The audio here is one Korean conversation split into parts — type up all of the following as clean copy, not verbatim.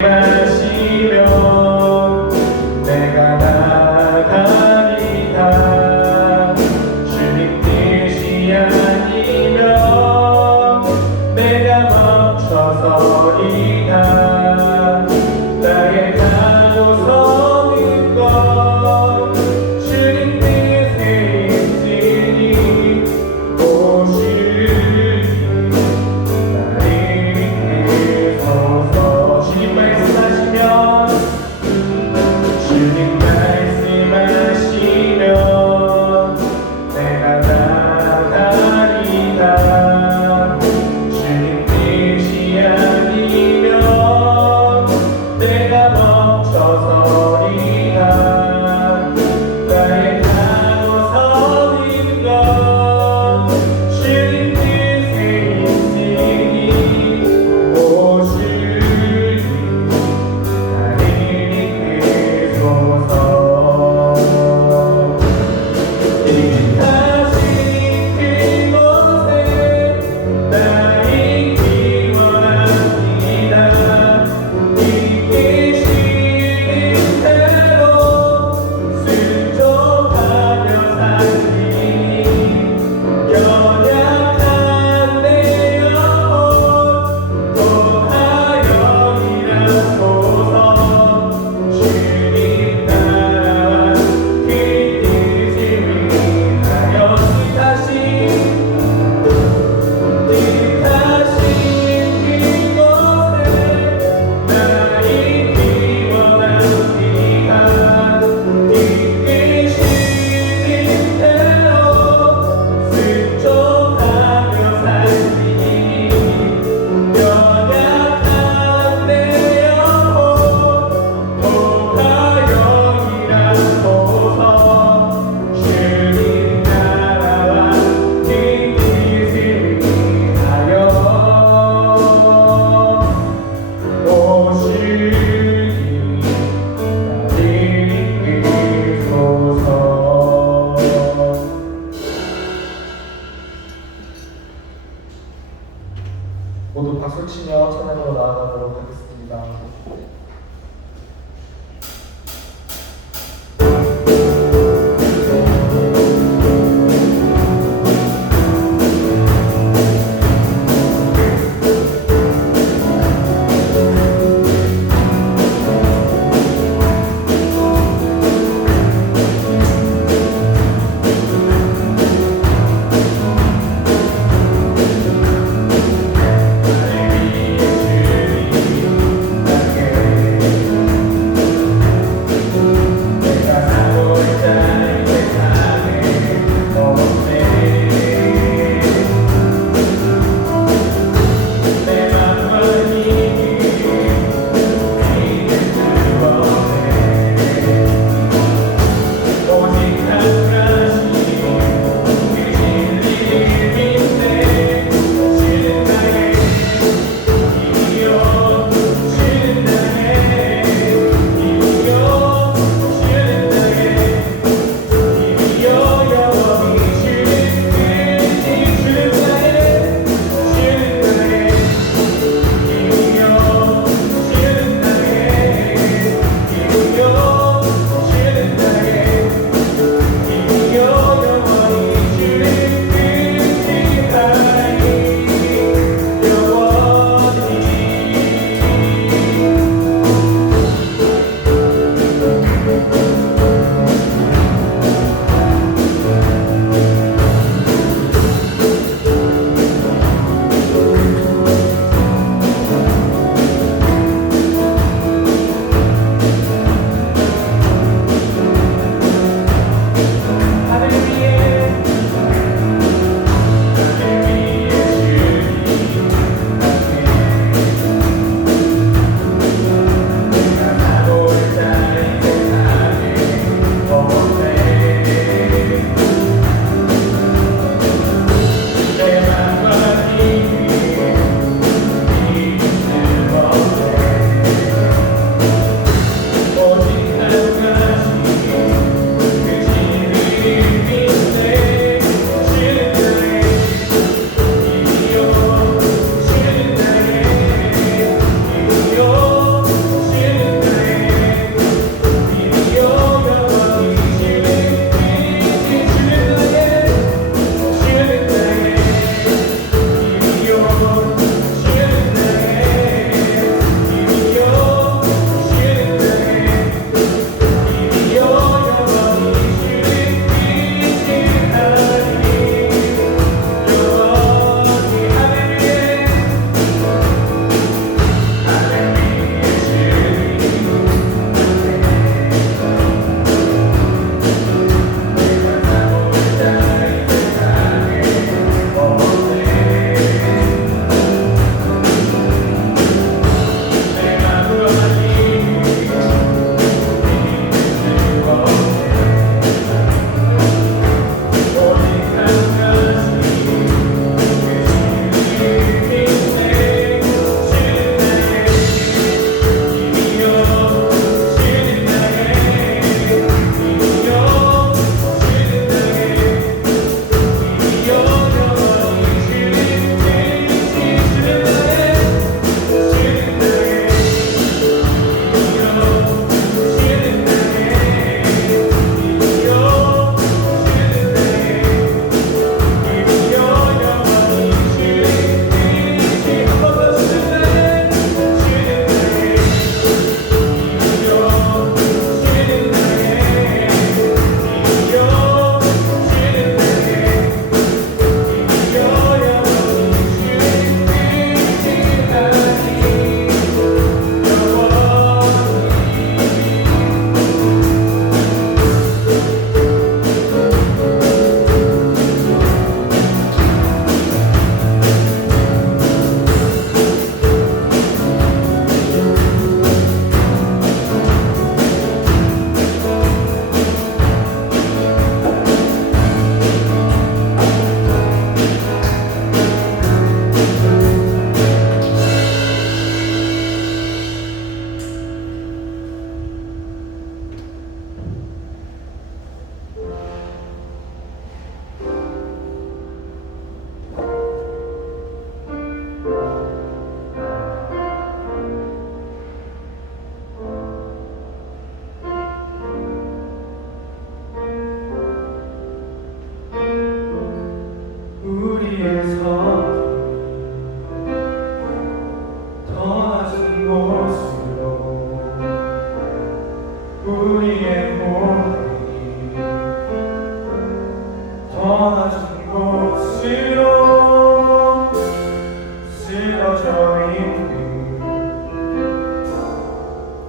마시며 내가 나가리다. 주님 뜻이 아니면 내가 멈춰서리다. 나의 가로서는 것 주님 뜻에 있으니 오시니 나를 이끌소서. 주님 말씀하시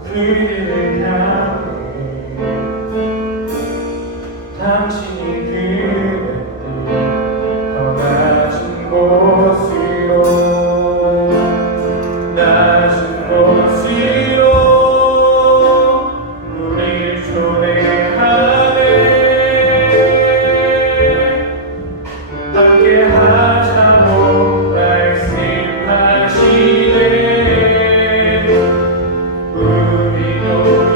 그대를 향해 당신이 그랬듯 더 낮은 곳으로 낮은 곳으로 우릴 초대하네 함께 하자고 말씀하시네 우리도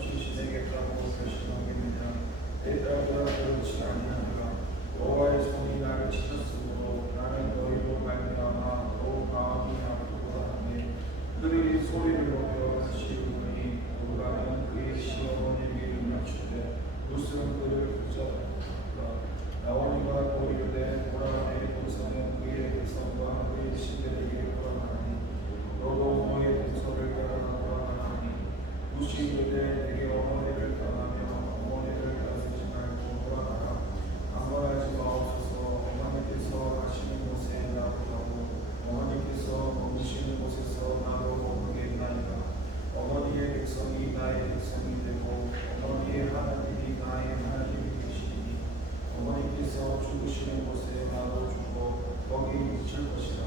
없이 지내겠다고 결심하겠느냐. 내 딸들아 그렇지 아니하노라. 여호와의 손이 나를 치셨으므로 나는 너희로 말미암아 더욱 마음이 아프고자 하네. 그들이 소리를 내어 다시 울으니 누가는 그의 시어머니에게 맞추되 룻은 그를 붙잡았더라. 나오미가 또 이르되 보라 내 동서는 그의 백성과 그의 신들에게 돌아가니 너도 너의 동서를 따라가라 하니 룻이 이르되 내게 어머니를 떠나며 어머니를 따르지 말고 돌아가라. 강건하지 마옵소서. 어머니께서 가시는 곳에 나도 가고 어머니께서 머무시는 곳에서 나도 머무겠나이다. 어머니의 백성이 나의 백성이 되고 어머니의 하나님이 나의 하나님이 되시니 어머니께서 죽으시는 곳에 나도 죽어 거기 묻힐 것이라.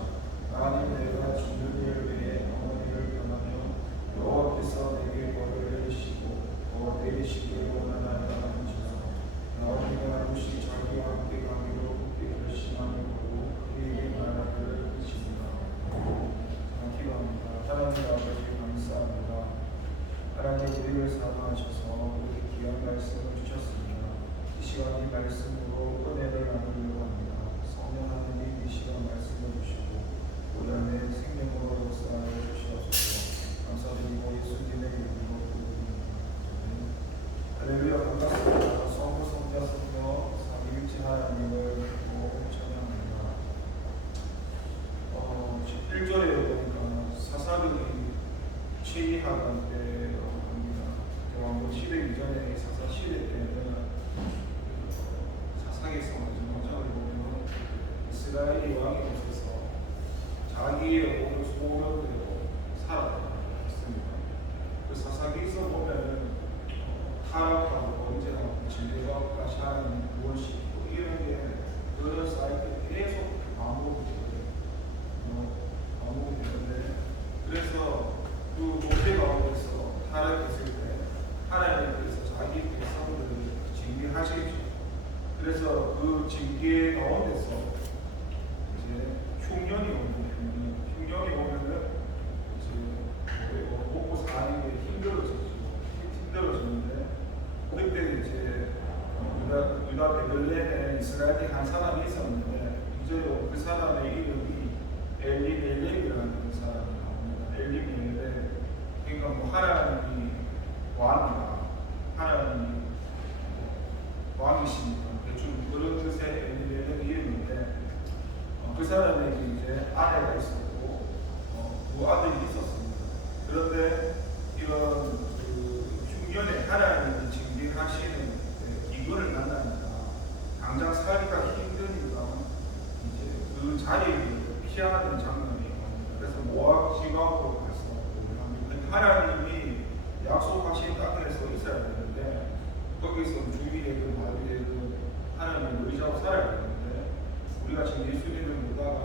만일 내가 죽는 일 외에 어머니를 떠나며 여호와께서 내게 벌을 내리시고 더 내리시기를 원하나이다 한지라. 나오미가 룻이 자기와 함께 가기로 굳게 결심하는 거고 그에게 말하기를 그치니라. 기도합니다. 하나님 아버지 감사합니다. 하나님 우리를 사랑하셔서 우리 귀한 말씀을 주셨습니다. 이 시간 이 말씀으로 은혜를 나누려고 합니다. 성령 하나님 이 시간 말씀을 주시고 우리 안에 생명으로 역사하여 주시옵소서. 감사드리고 예수님의 이름으로 기도드립니다. 할렐루야. 반갑습니다. 성부 성자 성령 삼위일체 하나님을 찬양합니다. 1절에 보니까 사사들이 취하던 때라고 합니다. 왕국 시대 이전에 사사 시대 때는 사상에서 원장을 보면 이스라엘이 왕이 없어서 자기의 옷을 소멸되고 살았습니다. 그 사사기에서 보면은 타락하고 언제나 진리가 다시 하는 무엇이고 이런 게 그런 사이트에 계속 반복이 되는데 그래서 그 문제 가운데서 타락했을 때 하나님께서 자기 백성들을 징계하시겠죠. 그래서 그 징계 가운데서 이제 흉년이 오면은 이제 먹고 사는 게 힘들어지는데 그때 이제 유다 베들레헴에 이스라엘에 한 사람이 있었는데 이제 그 사람의 이름이 엘리멜렉이라는 사람이 나옵니다. 엘리멜렉 그러니까 뭐 하나님이 왕이다, 하나님이 왕이시니까 대충 그런 뜻의 엘리멜렉 이름인데 그 사람에게 이제 아내가 있었고 두 아들이 있었습니다. 그런데 이런 그 흉년에 하나님이 징계하시는 이거를 만나니까 당장 살기가 힘드니까 이제 그 자리를 피하는 장면이 나옵니다. 그래서 모압 지방으로 가서 하나님이 약속하신 땅에서 있어야 되는데 거기서 주일에든 말일에든 하나님을 의지하고 살아야 되는데 우리가 지금 예수님을 보다가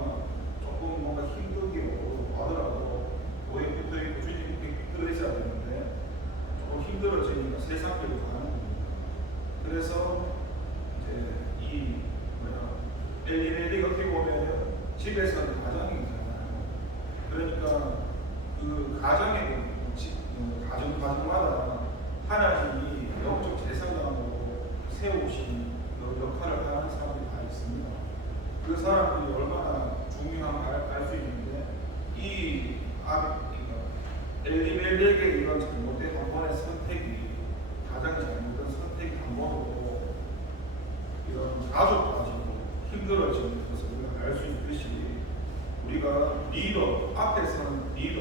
조금 뭔가 힘들기로 하더라도 교회 붙어있고 주님 붙어 있어야 되는데 조금 힘들어지니까 세상길로 가는 겁니다. 그래서 이제 이 엘리멜렉이 어떻게 보면 집에서는 가정이잖아요. 그러니까 그 가정에 가정마다 하나님이 영적 제사장으로 세우신 역할을 하는 사람들이 다 있습니다. 그 사람들이 얼마나 중요한가 알 수 있는데 이 엘리멜렉의 이런 잘못된 한 번의 선택이 가장 잘못된 선택이 한 번으로 이런 가족까지도 힘들어지는 것을 우리가 알 수 있듯이 우리가 리더, 앞에 서는 리더,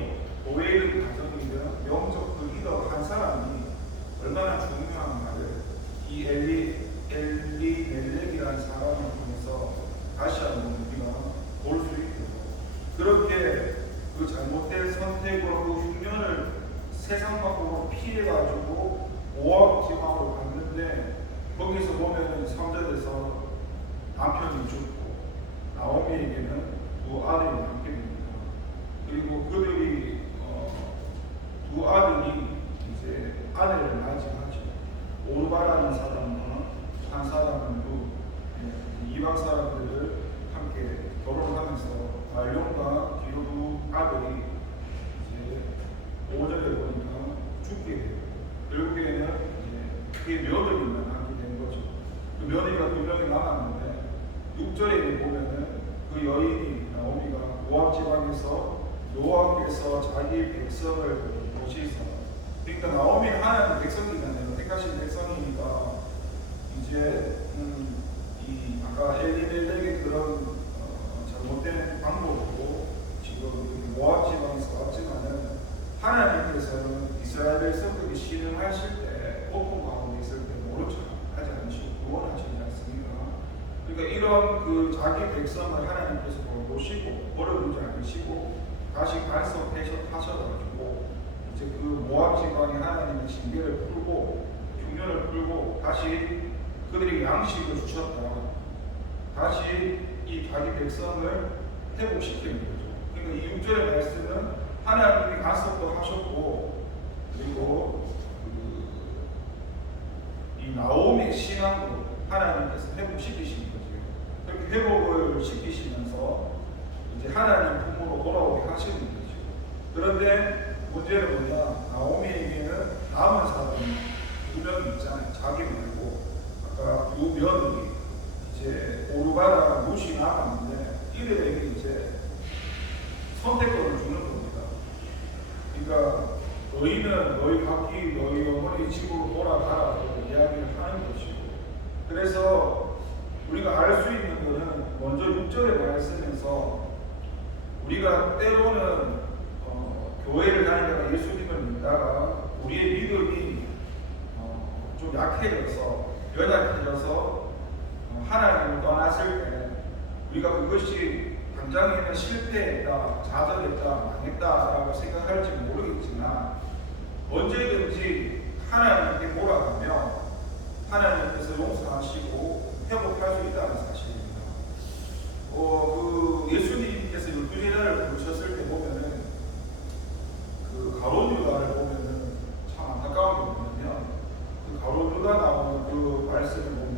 교회의 가정이든 영적 그 리더 한 사람이 얼마나 중요한가를 이 엘리멜렉이라는 사람을 통해서 다시 한번 우리가 볼 수 있고 그렇게 그 잘못된 선택으로 그 흉년을 세상 밖으로 피해가지고 모압 지방으로 갔는데 거기서 보면은 3절에서 남편이 죽고 나오미에게는 두 아들이 남게 됩니다. 그리고 그들이 두 아들이 이제 아내를 맞이하죠. 오르바라는 사람과 한 사람은 이방 사람들을 함께 결혼하면서 말론과 뒤로 두 아들이 이제 5절에 보니까 죽게 돼요. 결국에는 백성을 모시사. 그러니까 나오미 하나님 백성이잖아요. 택하신 백성이니까 이제 이 아까 엘리멜렉의 그런 잘못된 방법으로 지금 모압 지방에서 왔지만은 하나님께서는 이스라엘 백성들이 신음하실 때 고통 가운데 있을 때 모른 척 하지 않으시고 구원하시지 않습니까? 그러니까 이런 그 자기 백성을 하나님께서 보시고 버려두지 않으시고 다시 간섭하셔가지고 이제 그 모압 지방에 하나님의 징계를 풀고 흉년을 풀고 다시 그들에게 양식을 주셨다. 다시 이 자기 백성을 회복시키는 거죠. 그러니까 이 6절의 말씀은 하나님이 간섭도 하셨고 그리고 이 나오미의 신앙도 하나님께서 회복시키시는 거죠. 그렇게 회복을 시키시면서 이제 하나님 품으로 돌아오게 하시는 거죠. 그런데 문제는 뭐냐? 나오미에게는 남은 사람이 2명이 있잖아요. 자기 말고 아까 2명이 이제 오르바라 루시 남았는데 이들에게 이제 선택권을 주는 겁니다. 그러니까 너희는 너희 각기 너희 어머니 집으로 돌아가라고 이야기를 하는 것이고, 그래서 우리가 알 수 있는 것은 먼저 6절의 말씀에서 우리가 때로는 교회를 다니다가 예수님을 믿다가 우리의 믿음이 좀 약해져서 연약해져서 하나님을 떠났을 때 우리가 그것이 당장에는 실패했다, 좌절했다, 망했다라고 생각할지 모르겠지만 언제든지 하나님께 몰아가며 하나님께서 용서하시고 회복할 수 있다는 사실입니다. 그 예수님께서 12제자를 부르셨을 때 보면은 그 가룟 유다를 보면은 참 안타까운 게 뭐냐면 그 가룟 유다 나오는 그 말씀을 보면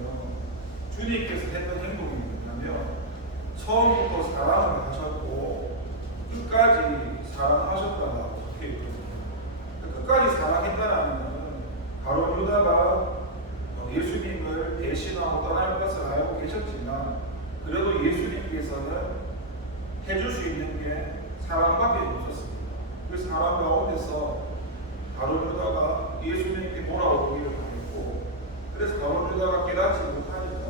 주님께서 했던 행동이 뭐냐면 처음부터 사랑을 하셨고 끝까지 사랑하셨다고 적혀 있거든요. 끝까지 사랑했다라는 것은 가룟 유다가 예수님을 배신하고 떠날 것을 알고 계셨지만 그래도 예수님께서는 해줄 수 있는 게 사랑밖에 없었습니다. 그 사랑 가운데서 가룟 유다가 예수님께 돌아오기를 바랬고, 그래서 가룟 유다가 깨닫지 못하니까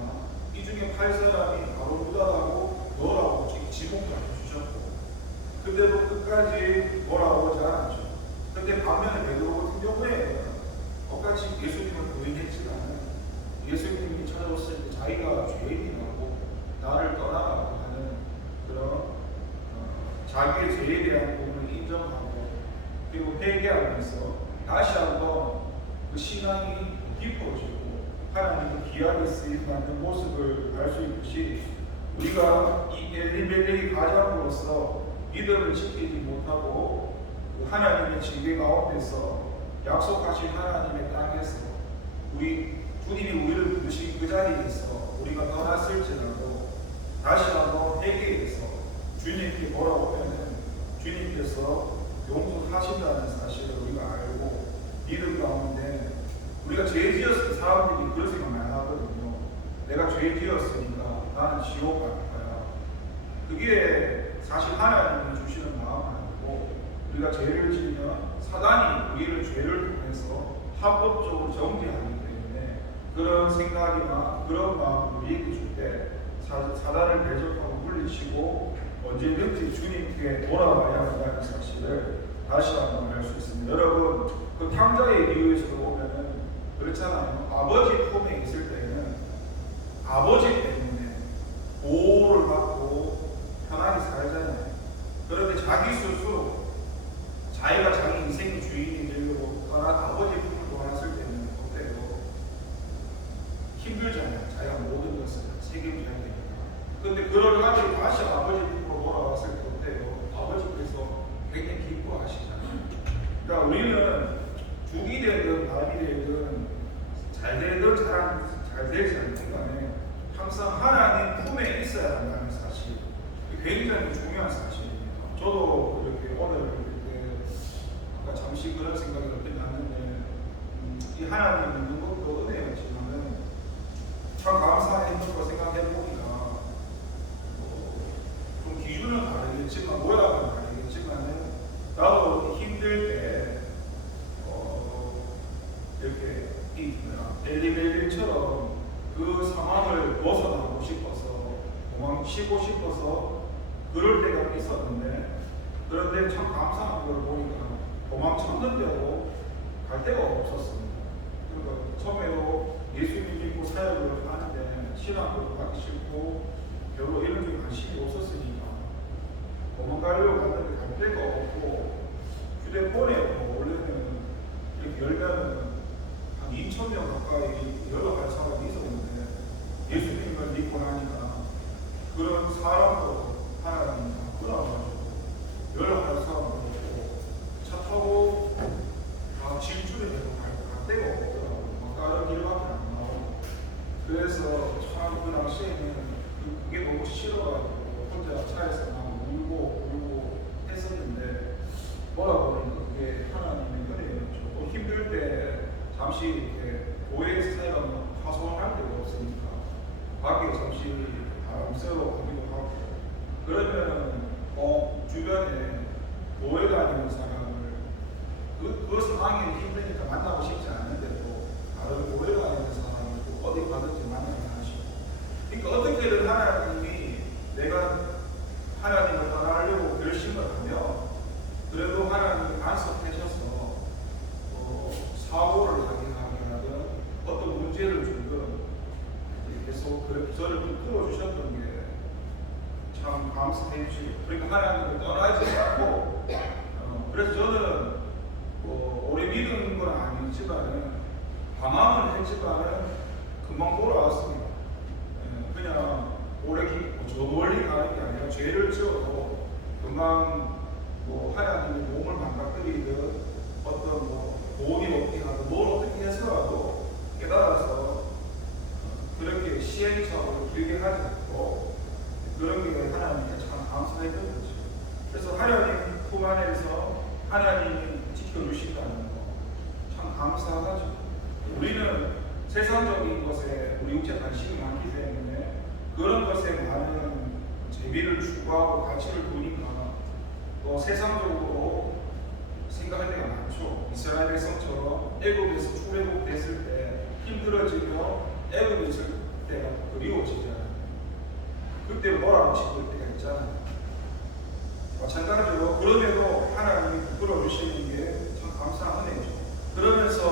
이 중에 8사람이 가룟 유다라고 너라고 지목도 해주셨고, 근데도 끝까지 돌아오지 않았죠. 근데 반면에 베드로 같은 경우에 똑같이 예수님을 부인했지만 예수님이 찾아왔을 때 자기가 죄인이라고 나를 떠나라고 하는 그런 자기의 죄에 대한 부분을 인정하고 그리고 회개하면서 다시 한번 그 신앙이 깊어지고 하나님의 귀하게 쓰임받는 모습을 알 수 있듯이 우리가 이 엘리멜렉의 가장으로서 믿음을 지키지 못하고 그 하나님의 징계 가운데서 약속하신 하나님의 땅에서 우리 주님이 우리를 부르신 그 자리에서 우리가 떠났을지라도 다시 한번 회개해서 주님께 돌아오면 주님께서 용서하신다는 사실을 우리가 알고 믿음 가운데 우리가 죄 지었을 때 사람들이 그런 생각 많이 하거든요. 내가 죄 지었으니까 나는 지옥 갈 거야. 그게 사실 하나님이 주시는 마음 아니고 우리가 죄를 지으면 사단이 우리를 죄를 통해서 합법적으로 정죄하기 때문에 그런 생각이나 그런 마음을 우리에게 줄 때 사단을 대적하고 물리치고 언제든지 주님께 돌아와야 한다는 사실을 다시 한번 알 수 있습니다. 여러분, 그 탕자의 비유에서도 보면은 그렇잖아요. 아버지 품에 있을 때는 아버지 때문에 보호를 받고 편하게 살잖아요. 그런데 자기 스스로 자기가 자기 인생의 주인이 되려고 떠난 아버지 품을 놓았을 때는 어때요? 힘들잖아요. 자기가 모든 것을 책임져야 되니까. 근데 그걸 가지고 다시 아버지 품으로 돌아왔을 때 어때요? 아버지께서 굉장히 기뻐하시잖아요. 그러니까 우리는 죽이 되든 남이 되든 잘 되든 잘 되지 않든 간에 항상 하나님 품에 있어야 한다는 사실, 굉장히 중요한 사실입니다. 저도 이렇게 오늘 이렇게 아까 잠시 그런 생각이 이렇게 났는데 이 하나님 있는 것도 은혜였지만은 참 감사했던 거 생각해보니까 좀 기준은 다르겠지만 모양은 다르겠지만은 나도 힘들 엘리벨처럼 그 상황을 벗어나고 싶어서 도망치고 싶어서 그럴 때가 있었는데, 그런데 참 감사한 걸 보니까 도망쳤는데도 갈 데가 없었습니다. 그러니까 처음에도 예수님 믿고 사역을 하는데 신앙도 받기 싫고 별로 이런 게 관심이 없었으니까 도망가려고 하는데 갈 데가 없고, 휴대폰에 원래는 이렇게 열면은 한 2,000명 가까이 여러 가지 사람이 있었는데 예수님을 믿고 나니까 그런 사람도 하나님 끊어가지고 여러 가지 사람도 없고 차 타고 다 질주에 되고 갈 데가 없더라고요. 막 다른 길밖에 안 나오고. 그래서 참 그 당시에는 그게 너무 싫어가지고 혼자 차에서 막 울고 했었는데, 뭐라 보니까 그게 하나님의 은혜였죠. 또 힘들 때 잠시 이렇게 교회에서 살아가면 하소연할 데가 없으니까 밖에 잠시 바람 쐬러 가기도 하고, 그러면 주변에 교회 다니는 사람을 그 상황이 힘드니까 만나고 싶지 않은데도 다른 교회 다니는 사람을 어디 가든지 만나게 하시고, 그러니까 어떻게든 하나님이 내가 하나님을 따라하려고 결심을 하면 그래도 하나님이 간섭하셔서 사고를 하게 하든 어떤 문제를 주든 계속 그렇게 저를 끌어주셨던 게 참 감사해주시고, 그러니까 하나님을 떠나지 않고, 그래서 저는 오래 믿은 건 아니지만은 방황을 했지만은 금방 돌아왔습니다. 그냥 오래 저 멀리 가는 게 아니라 죄를 지어도 금방 하나님의 몸을 망가뜨리든 어떤 도움이 없게 하든 뭘 어떻게 해서라도 깨달아서 그렇게 시행착오를 길게 하지 않고 그런 게 하나님께 참 감사했던 거죠. 그래서 하나님 품 안에서 하나님이 지켜주신다는 거 참 감사하죠. 우리는 세상적인 것에 우리 육체 관심이 많기 때문에 그런 것에 많은 재미를 추구하고 가치를 두니까 또 세상적으로 생각할 때가 많죠. 이스라엘 백성처럼 애굽에서 출애굽됐을 때 힘들어지며 애굽에 있을 때가 그리워지잖아요. 그때 뭐라고 싶을 때가 있잖아요. 마찬가지로 그럼에도 하나님이 부끄러워 주시는 게 참 감사한 은혜죠. 그러면서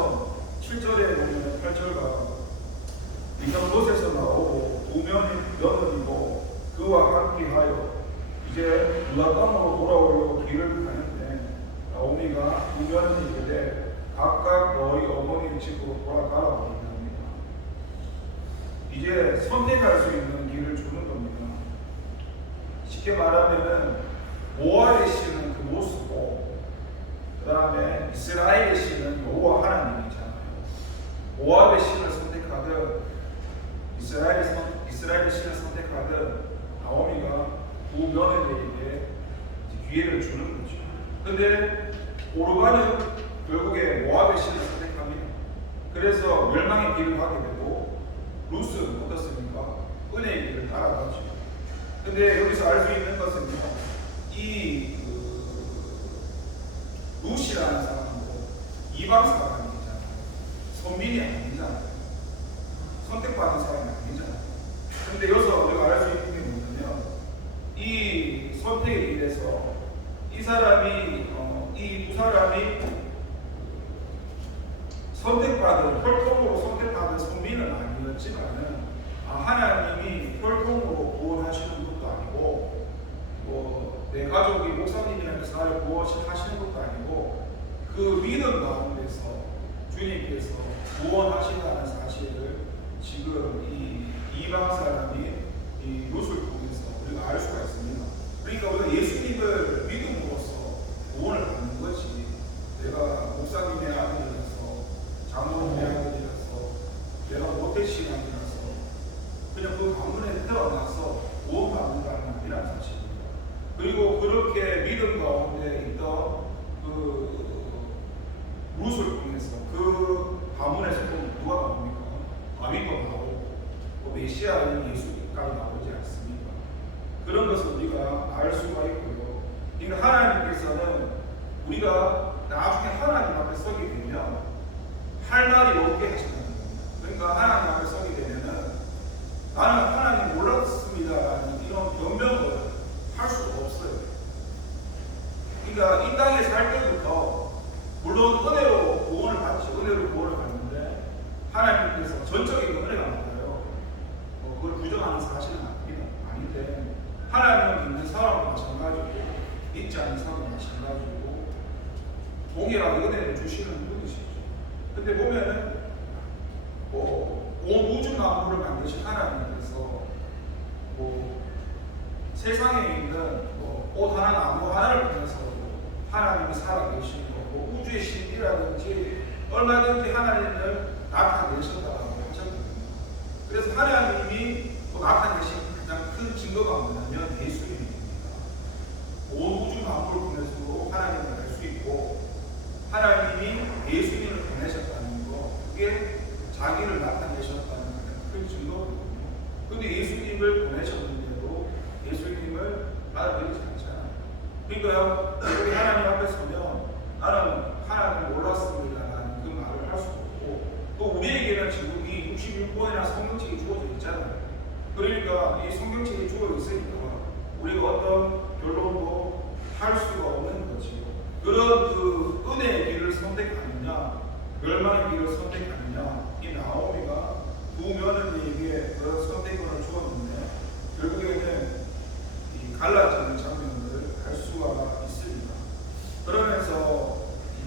7절에 보면 8절과 이전 롯에서 나오고 두 며느리고 그와 함께하여 이제 유다 땅으로 돌아오려고 길을 가는데 나오미가 두 며느리에게 각각 너희 어머니 집으로 돌아가라고 얘기합니다. 이제 선택할 수 있는 길을 주는 겁니다. 쉽게 말하면은 모압의 신은 그 모습고 그 다음에 이스라엘의 신은 여호와 하나님이잖아요. 모압의 신을 선택하든 이스라엘의 신을 선택하든 나오미가 두 며느리에게 기회를 주는 거죠. 근데 오르바는 결국에 모압의 신을 선택합니다. 그래서 멸망의 길을 가게 되고 룻은 어떻습니까? 은혜의 길을 따라가죠. 근데 여기서 알 수 있는 것은 이 룻이라는 사람도 이방 사람이잖아요. 선민이 아니잖아요. 선택받은 사람이 아니잖아요. 근데 여기서 우리가 알 수 있는 게 뭐냐면 이 선택의 길에서 이 사람이 이 두 사람이 혈통으로 선택받은 선민은 아니었지만은 하나님이 혈통으로 구원하시는 것도 아니고 내 가족이 목사님이라는 사회를 구원하시는 것도 아니고 그 믿음 가운데서 주님께서 구원하신다는 사실을 지금 이 이방 사람이 이 룻을 통해서 우리가 알 수가 있습니다. 그러니까 우리가 예수님을 믿음으로써 구원을 받는 것이 내가 목사님의 아들이라서 장로님의 아들이라서 내가 모태신앙이라서 그냥 그 가문에 태어나서 구원받는다는 아니라는 사실입니다. 그리고 그렇게 믿음 가운데 있던 그 룻을 통해서 그 가문에서 또 누가 나옵니까? 다윗도 나오고 메시아인 예수까지 나오지 않습니까? 그런 것을 우리가 알 수가 있고요. 그러니까 하나님께서는 우리가 나중에 하나님 앞에 서게 되면 할 말이 없게 하신다는 겁니다. 동일한 은혜를 주시는 분이시죠. 근데 보면은 온 우주 만물을 만드신 하나님께서 세상에 있는 꽃 하나, 나무 하나를 통해서 하나님이 살아계시고 우주의 신비라든지 얼마든지 하나님을 나타내셨다고 하셨거든요. 그래서 하나님이 나타내신 가장 큰 증거가 뭐냐면 예수님입니다. 온 우주 만물을 통해서 하나님을 알 수 있고 하나님이 예수님을 보내셨다는 거, 그게 자기를 나타내셨다는 큰 증거거든요. 근데 예수님을 보내셨는데도 예수님을 받아들이지 않잖아요. 그러니까 우리 하나님 앞에 서면 나는 하나님을 몰랐습니다라는 그 말을 할 수 없고, 또 우리에게는 지금 이 66권이나 성경책이 주어져 있잖아요. 그러니까 이 성경책이 주어져 있으니까 우리가 어떤 결론도 할 수가 없는 거지. 그런 그 은혜의 길을 선택하느냐, 멸망의 길을 선택하느냐, 이 나오미가 두 며느리에게 그 선택권을 주었는데 결국에는 이 갈라지는 장면을 알 수가 있습니다. 그러면서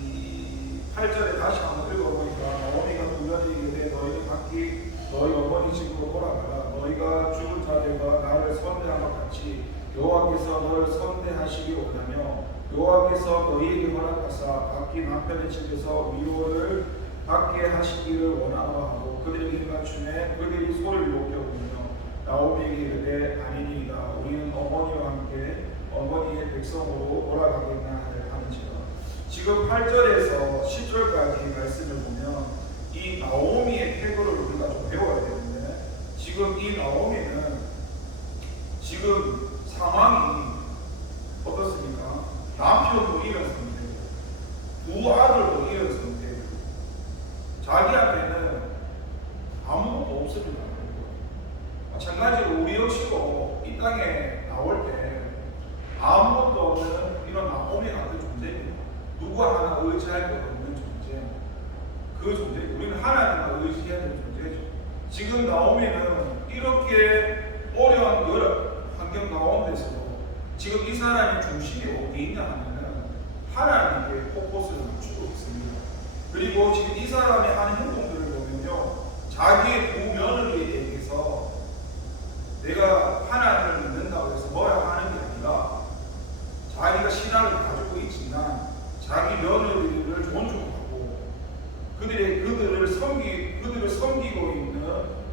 이 8절에 다시 한번 읽어보니까 나오미가 두 며느리에게 너희는 각기 너희 어머니 집으로 돌아가라. 너희가 죽은 자들과 나를 선대한 것 같이 여호와께서 너를 선대하시기를 원하며 여호와께서 너희에게 허락하사 각기 남편의 집에서 위로를 받게 하시기를 원하노하고 그들에게 맞춤에 그들이 소리를 높여 부르며 나오미에게 이르되 아니니이다. 우리는 어머니와 함께 어머니의 백성으로 돌아가겠나 하는지라. 지금 8절에서 10절까지 말씀을 보면 이 나오미의 태도를 우리가 좀 배워야 되는데, 지금 이 나오미는 지금 상황이 어떻습니까? 남편도 잃은 상태고 두 아들도 잃은 상태고 자기한테는 아무것도 없습니다. 마찬가지로 우리 역시도 이 땅에 나올 때 아무것도 없는 이런 나오미 같은 존재입니다. 누구 하나 의지할 것 없는 존재. 그 존재, 우리는 하나님을 의지해야 되는 존재죠. 지금 나오미는 이렇게 어려운 여러 환경 가운데서도 지금 이 사람의 중심이 어디 있냐 하면은 하나님께 포커스를 맞추고 있습니다. 그리고 지금 이 사람이 하는 행동들을 보면요, 자기의 두 며느리에 대해서 내가 하나님을 믿는다고 해서 뭐라 하는 게 아니라 자기가 신앙을 가지고 있지만 자기 며느리를 존중하고 그들을 섬기고 있는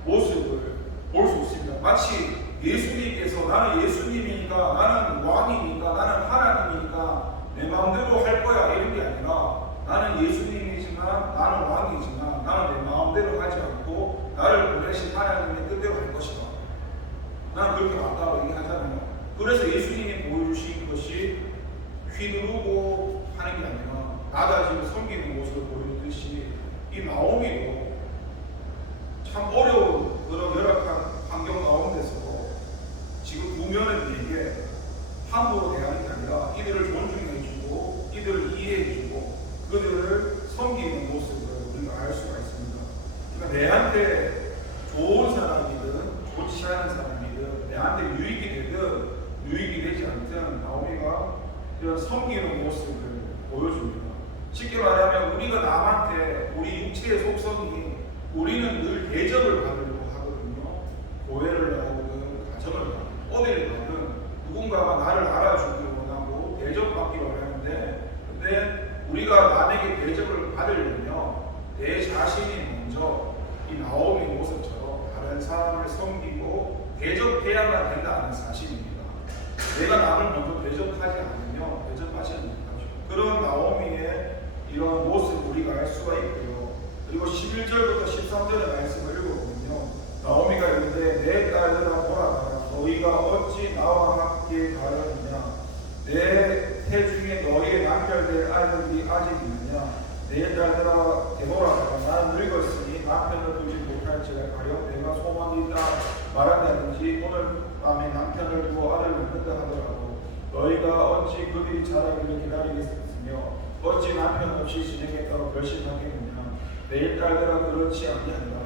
모습을 볼 수 있습니다. 마치 예수님께서 나는 예수님이니까, 나는 왕이니까, 나는 하나님이니까 내 마음대로 할 거야 이런 게 아니라 나는 예수님이지만, 나는 왕이지만 나는 내 마음대로 하지 않고 나를 보내신 하나님의 뜻대로 할 것이다. 나는 그렇게 왔다고 얘기하잖아요. 그래서 예수님이 보여주신 것이 휘두르고 하는 게 아니라 낮아지고 섬기는 모습을 보여주듯이 이 나오미도 참 어려운 그런 열악한 환경 가운데서 지금 두 며느리에게 함부로 대하는 게 아니라 이들을 존중해주고 이들을 이해해주고 그들을 섬기는 모습을 우리가 알 수가 있습니다. 그러니까 내한테 좋은 사람이든 좋지 않은 사람이든 내한테 유익이 되든 유익이 되지 않든 나오미가 이런 섬기는 모습을 보여줍니다. 쉽게 말하면 우리가 남한테 우리 육체의 속성이 우리는 늘 대접을 받으려고 하거든요. 교회를 나오든 가정을 나오든 어디를 가든 누군가가 나를 알아주기 원하고 대접받기 원하는데, 근데 우리가 남에게 대접을 받으려면 내 자신이 먼저 이 나오미 모습처럼 다른 사람을 섬기고 대접해야만 된다는 사실입니다. 내가 남을 먼저 대접하지 않으면 대접하지 못하죠. 그런 나오미의 이런 모습 우리가 알 수가 있고요. 그리고 11절부터 13절의 말씀을 읽어보면요, 나오미가 이르되 내 딸들아 돌아가라. 너희가 어찌 나와 함께 가려느냐? 내 태중에 너희의 남편 될 아들이 아직 있느냐? 내 딸들아 되돌아가라. 나는 늙었으니 남편을 두지 못할지라 가려 내가 소망이 있다 말한다든지 오늘 밤에 남편을 두고 아들을 낳는다 하더라도 너희가 어찌 그들이 자라기를 기다리겠으며 어찌 남편 없이 지내겠다고 결심하겠느냐? 내 딸들아 그렇지 아니하니라.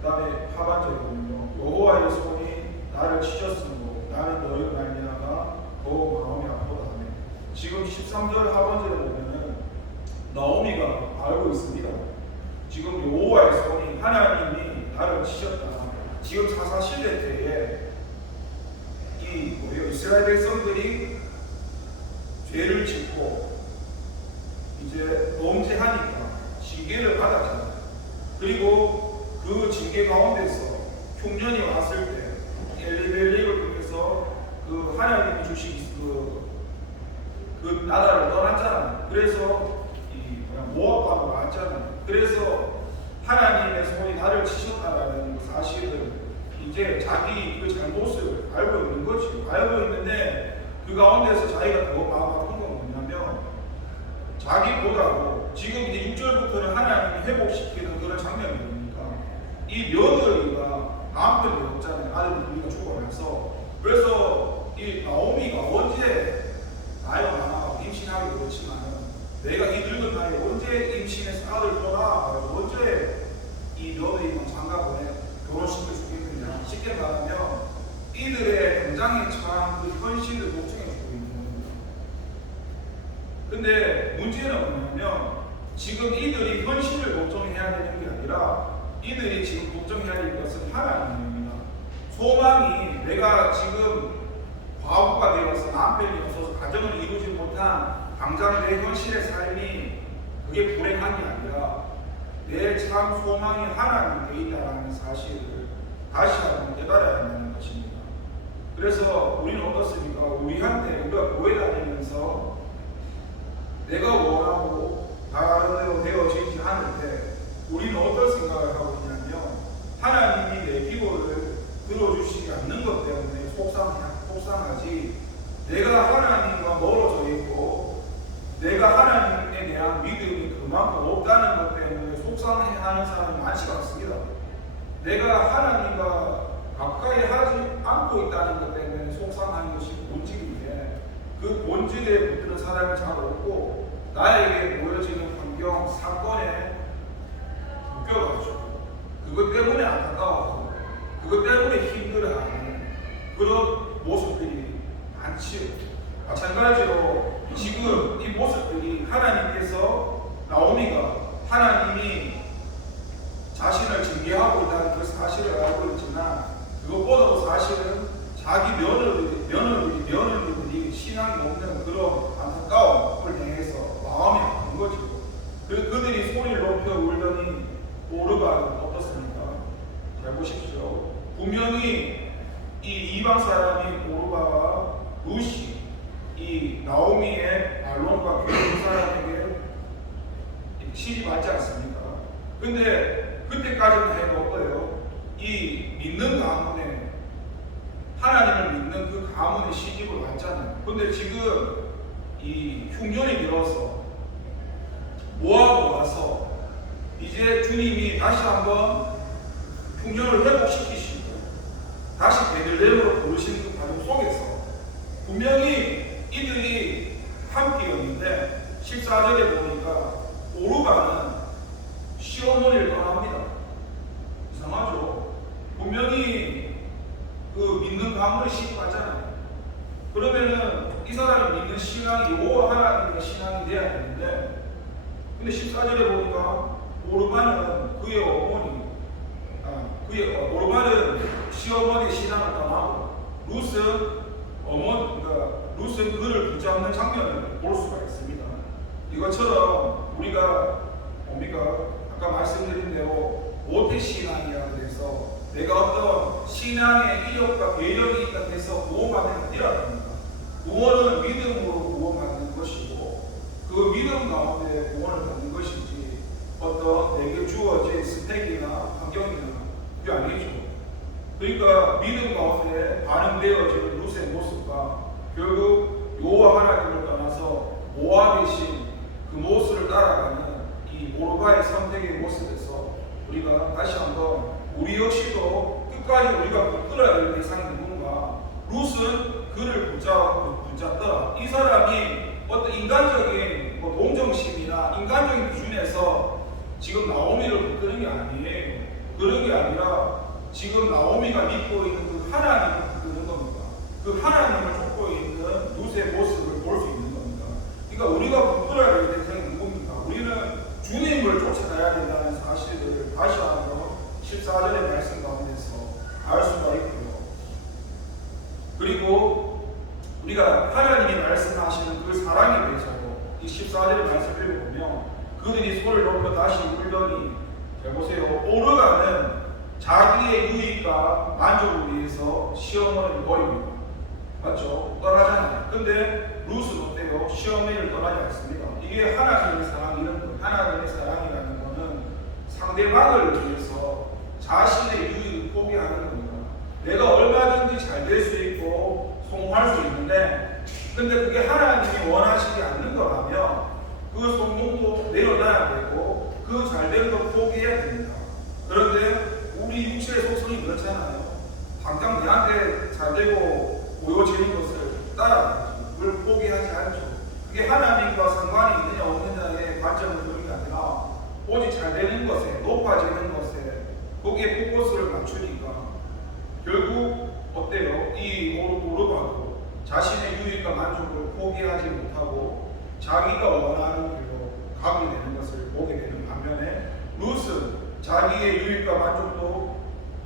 그 다음에 하반절에 보면요, 여호와의 손이 나를 치셨으므로 나는 너희로 말미암아 더욱 마음이 아프다 하네. 지금 13절 하반절에 보면은 나오미가 알고 있습니다. 지금 여호와의 손이 하나님이 나를 치셨다. 지금 사사시대 때에 이 이스라엘 백성들이 죄를 짓고 이제 범죄하니까 징계를 받았잖아요. 그리고 그 징계 가운데서 흉년이 왔을 때 엘리멜렉을 통해서 그 하나님이 주신 그 나라를 떠났잖아요. 그래서 모압하고 왔잖아요. 그래서 하나님의 손이 나를 치셨다라는 사실을 이제 자기 그 잘못을 알고 있는 거지. 알고 있는데 그 가운데서 자기가 더 마음 아픈 건 뭐냐면 자기보다도 지금 이제 6절부터는 하나님이 회복시키는 그런 장면이 보니까 이 며느리가 남편이 없잖아요. 아들 둘이가 죽어나서. 그래서 이 나오미가 언제 나이가 많아 임신하기 그렇지만 내가 이 늙은 나이에 언제 임신해서 아들 떠나 언제 이 며느리만 장가보내 결혼시킬 수 있겠느냐. 쉽게 말하면 이들의 당장에 처한 그 현실을 걱정해주고 있는 겁니다. 근데 문제는 뭐냐면 지금 이들이 현실을 걱정해야 되는 게 아니라 이들이 지금 걱정해야 될 것은 하나님입니다. 소망이 내가 지금 과부가 되어서 남편이 없어서 가정을 이루지 못한 당장 내 현실의 삶이 그게 불행한 게 아니라 내 참 소망이 하나님께 있다는 사실을 다시 한번 깨달아야 한다는 것입니다. 그래서 우리는 어떻습니까? 우리한테 우리가 교회 다니면서 내가 원하고 다른 대로 되어지지 않을 때 우리는 어떤 생각을 하고 있냐면 하나님이 내 기도를 들어주시지 않는 것 때문에 속상하지 내가 하나님과 멀어져 있고 내가 하나님에 대한 믿음이 그만큼 없다는 것 때문에 속상해하는 사람이 많지가 않습니다. 내가 하나님과 가까이 하지 않고 있다는 것 때문에 속상한 것이 본질인데 그 본질에 붙드는 사람이 잘 없고 나에게 보여지는 환경, 사건에 묶여가지고 그것 때문에 안타까워하고 그것 때문에 힘들어하는 그런 모습들이 많지요. 마찬가지로 지금 이 모습들이 하나님께서 나오미가 하나님이 자신을 징계하고 있다는 그 사실을 알고 있지만 그것보다도 사실은 자기 며느리들이 신앙이 없는 그런 안타까움을 대해서 마음이 아픈 거죠. 그래서 그들이 소리를 높여 울더니 오르바는 어떻습니까? 잘 보십시오. 분명히 이 이방 사람이 오르바와 루시 이 나오미의 말론과 그 사람에게 시집하지 않습니까? 근데 그때까지는 해도 어때요? 이 믿는 가문에 하나님을 믿는 그 가문에 시집을 왔잖아요. 근데 지금 이 흉년이 들어서 모압으로 와서 이제 주님이 다시 한번 흉년을 회복시키시고 다시 베들레헴으로 부르신 그 과정 속에서 분명히 이들이 함께였는데 14절에 보니까 오르바는 시어머니를 떠납니다. 이상하죠? 분명히 그 믿는 가문을 시집하잖아요. 그러면은 이 사람이 믿는 신앙이 여호와 하나님의 신앙이 돼야 되는데 근데 14절에 보니까 오르바는 그의 어머니 오르바는 시어머니 신앙을 떠나고 룻은 그를 붙잡는 장면을 볼 수가 있습니다. 이것처럼 우리가 뭡니까? 아까 말씀드린 대로 모태신앙이라 그래서 내가 어떤 신앙의 이력과 배력이 있다고 해서 구원받는 게 아니라 합니다. 구원은 믿음으로 구원받는 것이고 그 믿음 가운데 구원을 받는 것이지 어떤 내게 주어진 스펙이나 환경이나 그게 아니죠. 그러니까 믿음 가운데 반응되어지는 룻의 모습과 결국 여호와 하나님을 떠나서 모압이신 그 모습을 따라가는 이 오르바의 선택의 모습에서 우리가 다시 한번 우리 역시도 끝까지 우리가 붙들어야 될 대상이 누군가. 룻은 그를 붙잡더라. 이 사람이 어떤 인간적인 동정심이나 인간적인 기준에서 지금 나오미를 붙드는 게 아니에요. 그런 게 아니라 지금 나오미가 믿고 있는 그 하나님을 붙드는 겁니다. 그 하나님을 쫓고 있는 룻의 모습을 볼 수 있는 겁니다. 그러니까 우리가 붙들어야 될 대상이 누굽니까? 우리는 다시 한번 14절의 말씀 가운데서 알 수가 있고요. 그리고 우리가 하나님이 말씀하시는 그 사랑에 대해서도 이 14절의 말씀을 읽어보면 그들이 소리를 높여 다시 울더니 잘 보세요. 오르가는 자기의 유익과 만족을 위해서 시어머니를 버립니다. 맞죠? 떠나잖아요. 근데 룻은 어때요? 시어머니를 떠나지 않습니다. 이게 하나님의 사랑, 이런 거. 하나님의 사랑이라는 거는 상대방을 위해서 자신의 유익을 포기하는 겁니다. 내가 얼마든지 잘 될 수 있고 성공할 수 있는데, 근데 그게 하나님이 원하시지 않는 거라면 그 성공도 내려놔야 되고 그 잘된 거 포기해야 됩니다. 그런데 우리 육체의 속성이 그렇잖아요. 당장 내한테 잘되고 보여지는 것을 따라가죠. 그걸 포기하지 않죠. 그게 하나님과 상관이 있느냐 없느냐의 관점을 두는 게 아니라 오직 잘되는 것에, 높아지는 것에 거기에 포커스를 맞추니까 결국 어때요? 이 오르바도 자신의 유익과 만족을 포기하지 못하고 자기가 원하는 길로 가게 되는 것을 보게 되는 반면에 룻은 자기의 유익과 만족도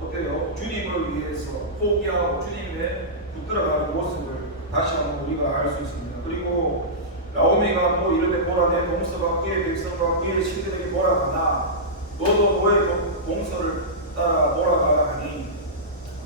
어때요? 주님을 위해서 포기하고 주님의 붙들어가는 모습을 다시 한번 우리가 알 수 있습니다. 그리고 나오미가 또 이르되 보라, 내 동서가 그의 백성과 그의 신들에게 몰아가나 너도 너의 동서를 따라 몰아가라 하니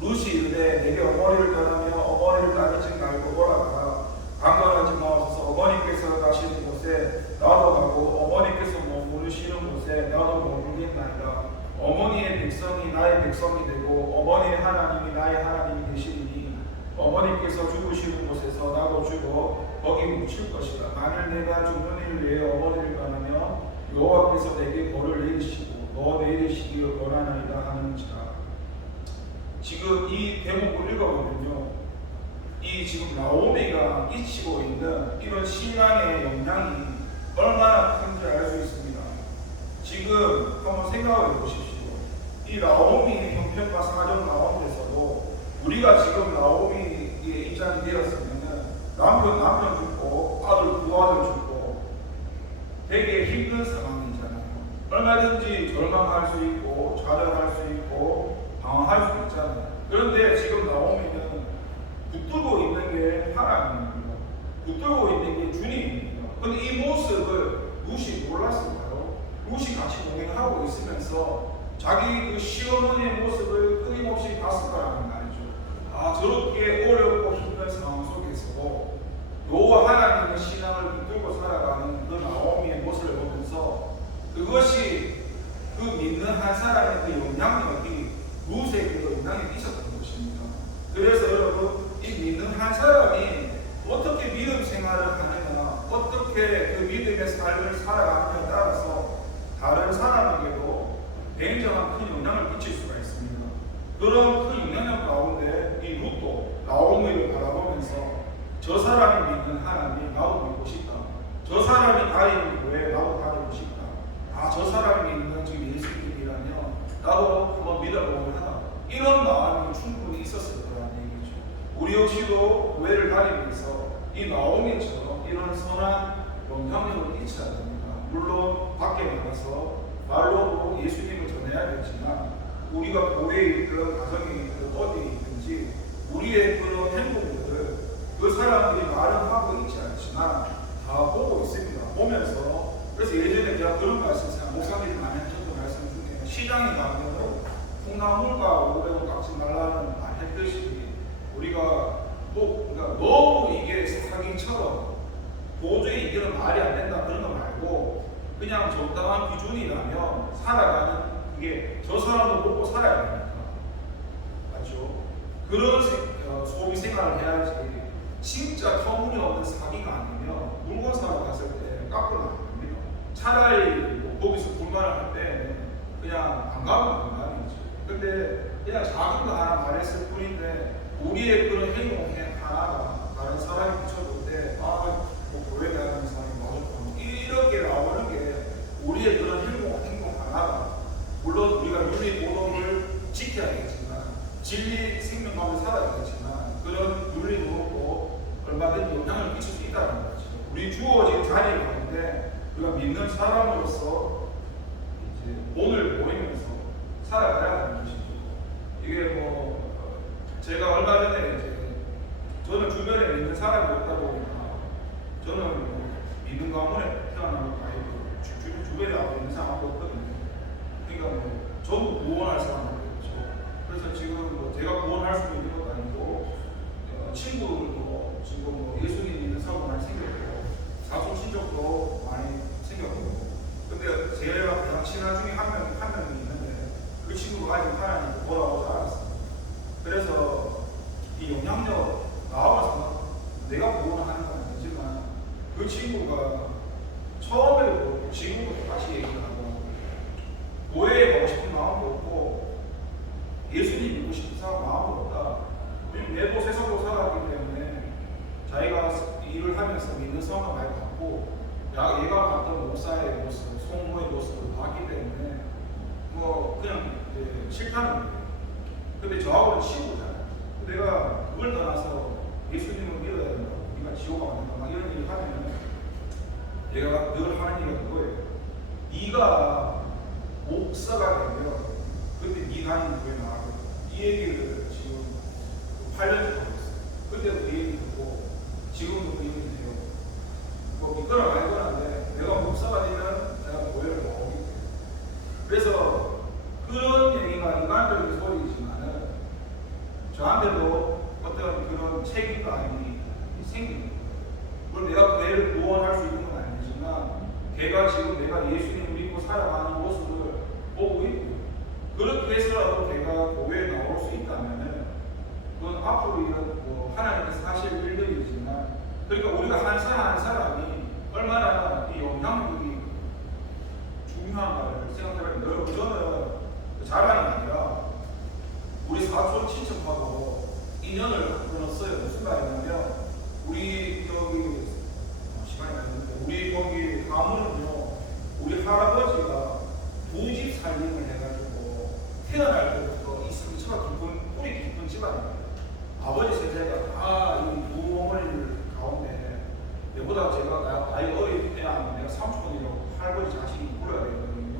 룻이 이르되 내게 어머니를 떠나며 어머니를 따르지 말고 몰아가라. 강건하지 마옵소서. 어머니께서 가시는 곳에 나도 가고 어머니께서 머무르시는 곳에 나도 머물겠나이다. 어머니의 백성이 나의 백성이 되고 어머니의 하나님이 나의 하나님이 되시리니 어머니께서 죽으시는 곳에서 나도 죽어 거기 묻힐 것이다. 만일 내가 죽는 일을 위해 어머니를 떠나며 여호와께서 내게 벌을 내리시고 너 내리시기를 원하나이다 하는지라. 지금 이 대목을 읽어보면요, 이 지금 나오미가 끼치고 있는 이런 신앙의 영향이 얼마나 큰지 알 수 있습니다. 지금 한번 생각해 보십시오. 이 나오미의 형편과 사정 가운데서도 우리가 지금 나오미의 입장이 되었으면은 남편 죽고 아들 두 아들 죽고 되게 힘든 상황이잖아요. 얼마든지 절망할 수 있고 좌절할 수 있고 방황할 수 있잖아요. 그런데 지금 나오미는 붙들고 있는 게 하나님입니다. 붙들고 있는 게 주님입니다. 그런데 이 모습을 룻이 몰랐을까요? 룻이 같이 동행하고 있으면서 자기 그 시어머니의 모습을 끊임없이 봤을 거라는 말이죠. 아, 저렇게 어렵고 힘든 상황 속에서 여호와 하나님의 신앙을 붙들고 살아가는 그 나오미의 모습을 보면서 그것이 그 믿는 한 사람의 그 영향력이 룻에게 그 영향이 미쳤던 것입니다. 그래서 여러분, 이 믿는 한 사람이 어떻게 믿음 생활을 하느냐, 어떻게 그 믿음의 삶을 살아가느냐에 따라서 다른 사람에게도 굉장한 큰 영향을 미칠 수가 있습니다. 그런 큰 영향력 가운데 이 룻도 나오미를 바라보면서 저 사람이 믿는 하나님 나도 믿고 싶다. 저 사람이 다니는 교회 나도 다니고 싶다. 아, 저 사람이 믿는 지금 예수님이라면 나도 한번 믿어보면 하다. 이런 마음이 충분히 있었을 거라는 얘기죠. 우리 역시도 교회를 다니면서 이 나오미처럼 이런 선한 영향력을 끼쳐야 됩니다. 물론 밖에 나가서 말로도 예수님을 전해야겠지만 우리가 교회에 있든 가정에 있든 어디에 있든지 우리의 그런 행동들을 그 사람들이 말은 하고 있지 않지만 다 보고 있습니다. 보면서 그래서 예전에 제가 그런 말씀, 목사님이 많이 하셨던 말씀 중에 시장에 가면 콩나물과 500원 깎지 말라는 말 했듯이 우리가 그러니까 너무 이게 사기처럼 도저히 이게는 말이 안 된다 그런 거 말고 그냥 적당한 기준이라면 살아가는 그게 저 사람도 먹고 살아야 되니까 맞죠? 그런 소비 생활을 해야지 진짜 터무니없는 사기가 아니면 물건 사러 갔을 때 깎고는 안 됩니다. 차라리 뭐 거기서 불만을 할 때 그냥 안 가면 그만이지. 근데 그냥 작은 거 하나 말했을 뿐인데 우리의 그런 행동 하나가 다른 사람이 비춰볼 때 뭐 교회 다니는 사람이 맞았다 이렇게 나오는 게 우리의 그런 행동 하나가 물론 우리가 윤리 보도를 지켜야겠지만 진리 생명 가운데 살아야겠지만 그런 윤리 보도 얼마든지 영향을 미칠 수 있다는 거죠. 우리 주어진 자리 가운데 우리가 믿는 사람으로서 이제 오늘 보이면서 살아가야 하는 것이죠. 이게 제가 얼마 전에 저는 주변에 믿는 사람이 없다 보니까 저는 믿는 가문에 태어난 것도 아니고 주변에 아무 있는 사람도 없거든요. 그러니까 전부 구원할 사람들이죠. 그래서 지금 제가 구원할 수 있는 것도 아니고 친구들도 지금 예수님 믿는 사람 많이 생겼고 사촌 친족도 많이 생겼고 근데 제가 가장 친한 중에 한 명이 있는데 그 친구가 아직 하나님 돌아오지 않았어요. 그래서 이 영향력 나와서 내가 구원하는 건 아니지만 그 친구가 처음에도 지금도 똑같이 얘기하고 교회에 가고 싶은 마음도 없고 예수님 믿고 싶은 사람 마음도 없다. 내도 세상도 살았기 때문에 자기가 일을 하면서 믿는 성을 많이 받고 얘가 봤던 목사의 모습, 성모의 모습을 봤기 때문에 그냥 싫다는 거예요. 근데 저하고는 친구잖아요. 내가 그걸 떠나서 예수님을 믿어야 된다, 우리가 지옥 가면 된다, 막 이런 얘기를 하면 내가 늘 하는 얘기가 그거예요. 네가 목사가 되면 그때 네 다니는 교회 나가고 이 얘기를 지금 8년 하고 있어요. 그때도 그 얘기 듣고 지금도 그 얘기 해요. 믿거나 말거나인데 내가 목사가 되면 내가 교회를 나오기 때문에 그래서 그런 얘기가 인간적인 소리이지만은 저한테도 어떤 그런 책임감이 생기는 거예요. 물론 내가 걔를 구원할 수 있는 건 아니지만 걔가 지금 내가 예수님을 믿고 살아가는 모습을 보고 있고 그렇게 해서라도 걔가 교회에 나올 수 있다면은 그건 앞으로 이런 하나님께서 하실 일들이지만 그러니까 우리가 한 사람 한 사람이 얼마나 이 영향력이 중요한가를 생각해봐요. 여러분 저는 자랑이 아니라 우리 사촌 친척하고 인연을 끊었어요. 무슨 말이냐면 우리 시간이 많이 됐는데 우리 거기 가문은요 우리 할아버지가 2집 살림을 해가지고 태어날 때부터 이 상처가 깊은 뿌리 깊은 집안이에요. 아버지 세대가 다 이 두 어머니들 가운데 내보다 제가 나이 어린 애랑 내가 삼촌이라고 할아버지 자식이 불러야 되거든요.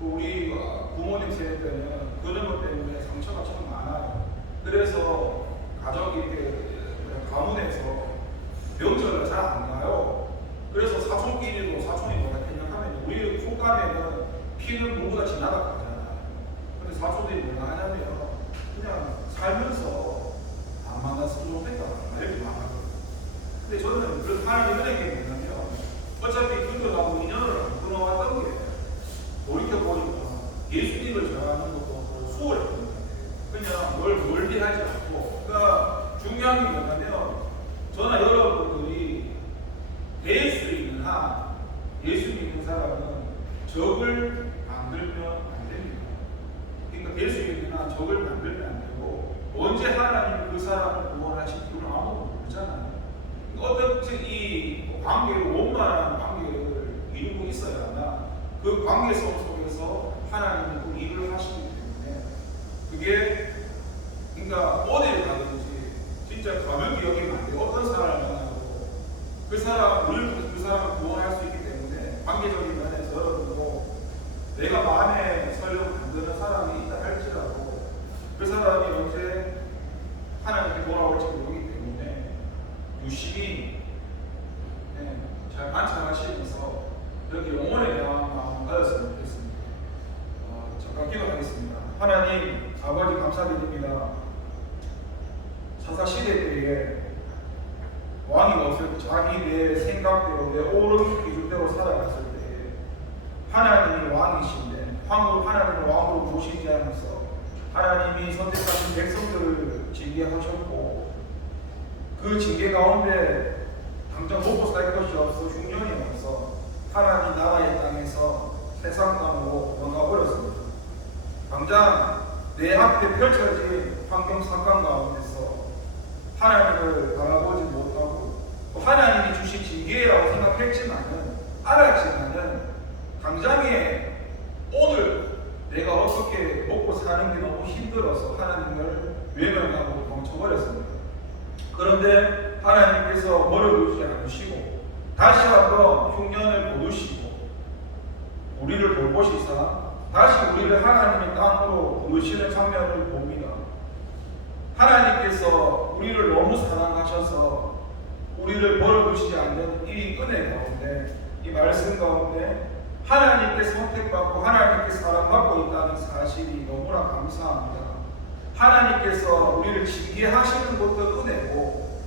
우리 부모님 세대 때는 그런 것 때문에 상처가 참 많아요. 그래서 가족이 이렇게 가문에서 명절을 잘 안 가요. 그래서 사촌끼리도 사촌이 뭐라 생각하면 우리 속간에는 피는 누구나 지나가 가잖아요. 근데 사촌들이 뭐라 하냐면 그냥 살면서 안 만났으면 좋겠다 이렇게 말하거든요. 근데 저는 그런 하나님 은혜가 뭐냐면 어차피 그들하고 인연을 안 끊어왔던 게 돌이켜보니까 예수님을 전하는 것도 수월했던 것 같아요. 그냥 뭘 멀리하지 않고 그러니까 중요한 게 뭐냐면 저나 여러분들이 될 수 있는 한 예수 믿는 사람은 적을 만들면 안 됩니다. 그러니까 될 수 있는 한 적을 만들면 안 되고 언제 하나님이 그 사람을 구원하실지 우리는 아무도 모르잖아요. 어떻게 이 관계를 원만한 관계를 이루고 있어야만 그 관계성 속에서 하나님이 그 일을 하시기 때문에 그게 그러니까 어디를 가든지 진짜 가면 기억이 안 돼요. 어떤 사람을 만나고 그 사람 우리를 그 사람을 구원할 수 있기 때문에 관계적인 면에서 여러분도 내가 마음에 설령 만드는 사람이 있다 할지라도 그 사람이 언제 하나님께 돌아올지 모르기 때문에 유심히 잘 관찰하시면서 이렇게 영혼에 대한 마음 가졌으면 좋겠습니다. 잠깐 기도하겠습니다. 하나님 아버지 감사드립니다. 사사시대 때에 왕이 없을 때 자기 내 생각대로 내 옳은 기준대로 살아갔을 때 하나님이 왕이신데 하나님을 왕으로 모시지 않아서 하나님이 선택하신 백성들을 징계하셨고 그 징계 가운데 당장 먹고 살 것이 없어 흉년이 없어 하나님 나라의 땅에서 세상 땅으로 넘어버렸습니다. 당장 내 앞에 펼쳐진 환경 상황 가운데서 하나님을 바라보지 못하고 하나님이 주신 징계라고 생각했지만은 알았지만은 당장에 오늘 내가 어떻게 먹고 사는 게 너무 힘들어서 하나님을 외면하고 멈춰버렸습니다. 그런데 하나님께서 버려두지 않으시고 다시 한번 흉년을 거두시고 우리를 돌보시사 다시 우리를 하나님의 땅으로 부르시는 장면을 봅니다. 하나님께서 우리를 너무 사랑하셔서 우리를 버려두시지 않는 이 은혜 가운데, 이 말씀 가운데 하나님께 선택받고 하나님께 사랑받고 있다는 사실이 너무나 감사합니다. 하나님께서 우리를 징계하시는 것도 은혜고,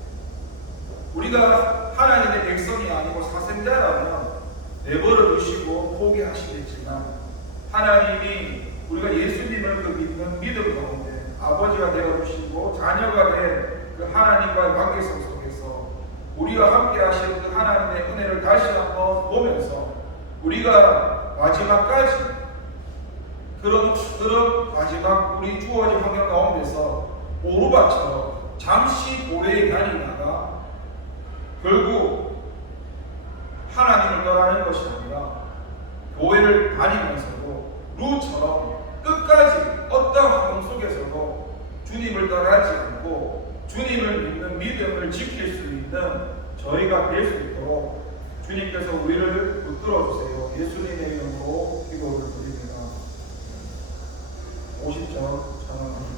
우리가 하나님의 백성이 아니고 사생자라면 내버려 두시고 포기하시겠지만, 하나님이 우리가 예수님을 그 믿는 믿음 가운데 아버지가 되어주시고 자녀가 된 그 하나님과의 관계성 속에서 우리와 함께 하시는 그 하나님의 은혜를 다시 한번 보면서 우리가 마지막까지 그런 마지막 우리 주어진 환경 가운데서 오르바처럼 잠시 교회에 다니다가 결국 하나님을 떠나는 것이 아니라 교회를 다니면서도 루처럼 끝까지 어떤 환경 속에서도 주님을 떠나지 않고 주님을 믿는 믿음을 지킬 수 있는 저희가 될 수 있도록 주님께서 우리를 붙들어 주세요. 예수님의 이름으로 기도를 드립니다. 50절 찬양합니다.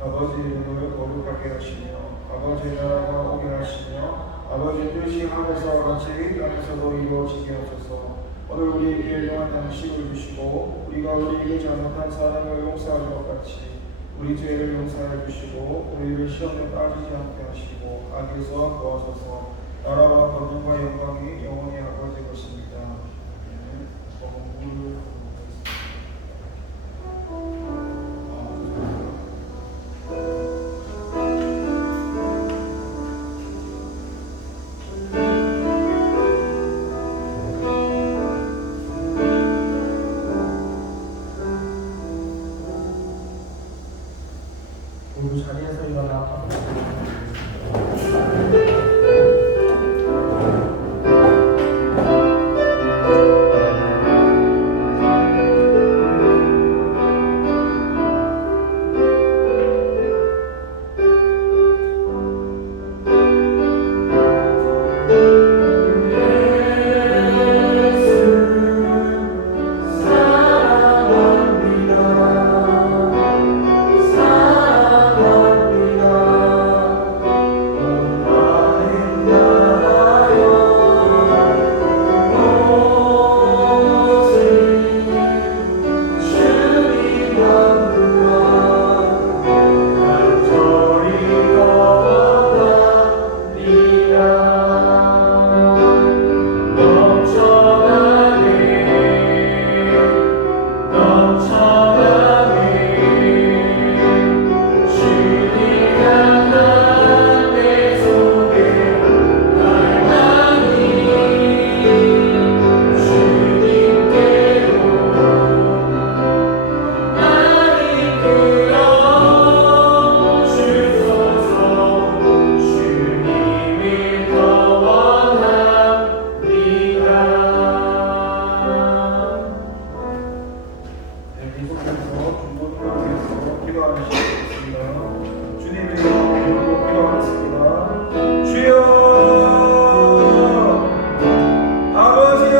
아버지 이름을 거룩하게 하시며 아버지의 나라가 오게 하시며 아버지의 뜻이 하늘에서 같이 땅에서도 이루어지게 하소서. 오늘 우리에게 일용할 양식을 주시고 우리가 우리에게 잘못한 사람을 용서하는 것 같이 우리 죄를 용서해 주시고 우리를 시험에 빠지지 않게 하시고 악에서 구하소서. 나라와 권능과 영광이 영원히 아버지 것입니다. 우리 자리에서 일어나 사랑합니다. 기도하시겠습니다. 주님의 이름으로 기도하겠습니다. 주여 아버지여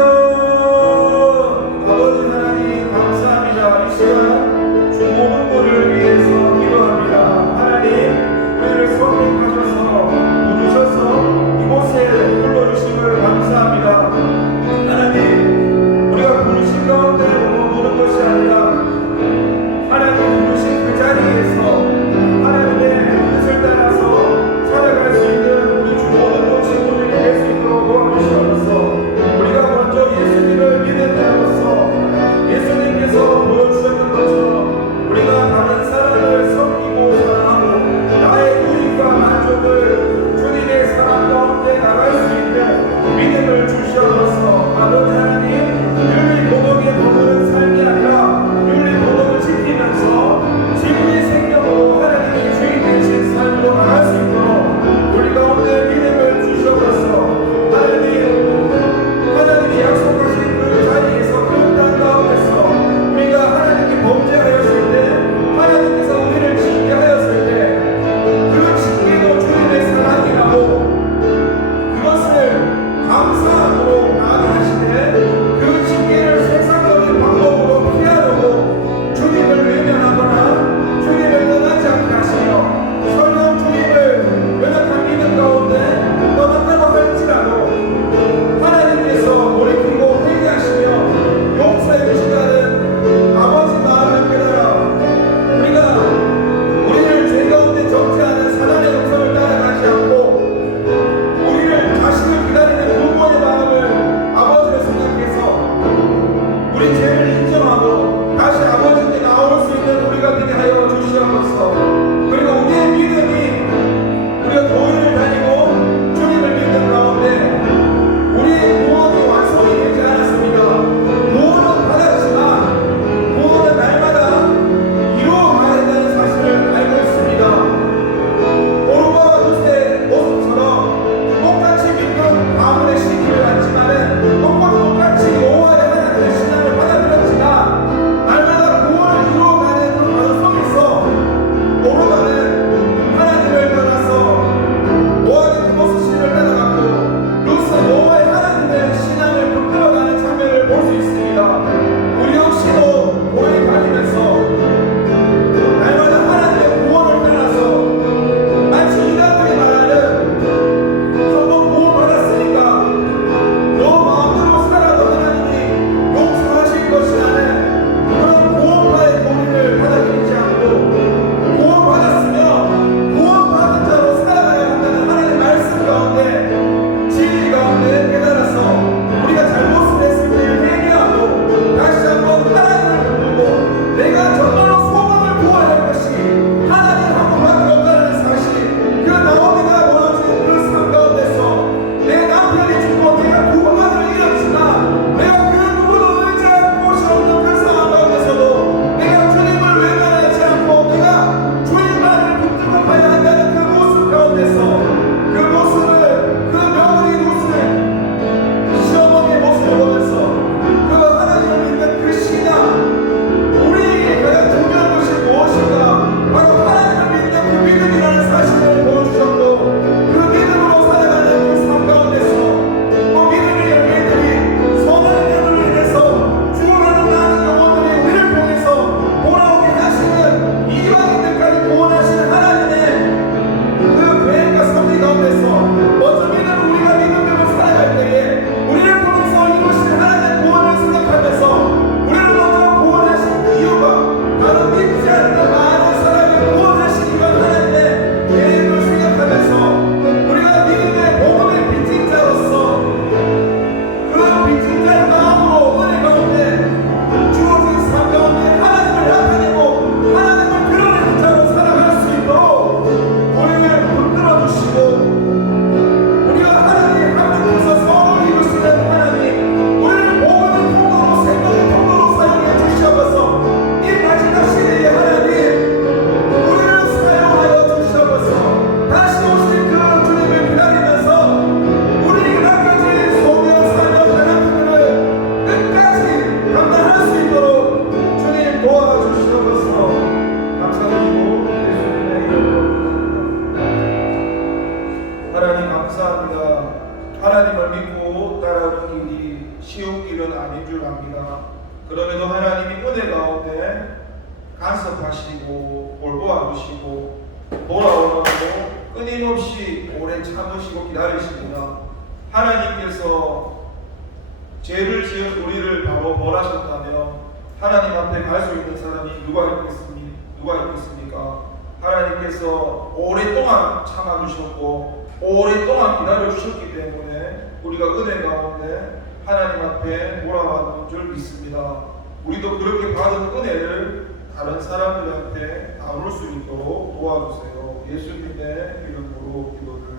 아버지 하나님 감사합니다. 이 시간 주 모든 분을 위해서 기도합니다. 하나님 우리를 선택하셔서 부르셔서 이곳에 불러주심을 감사합니다. 하나님 우리가 부르신 가운데 머무는 것이 아니라 하나님 부르신 그 자리에서 말씀하시고 돌보아 주시고 돌아오라고 끊임없이 오래 참으시고 기다리시구나. 하나님께서 죄를 지은 우리를 바로 벌하셨다면 하나님 앞에 갈 수 있는 사람이 누가 있겠습니까? 하나님께서 오랫동안 참아주셨고 오랫동안 기다려주셨기 때문에 우리가 은혜 가운데 하나님 앞에 돌아왔는 줄 믿습니다. 우리도 그렇게 받은 은혜를 다른 사람들한테 나눌 수 있도록 도와주세요. 예수님의 이름으로 기도를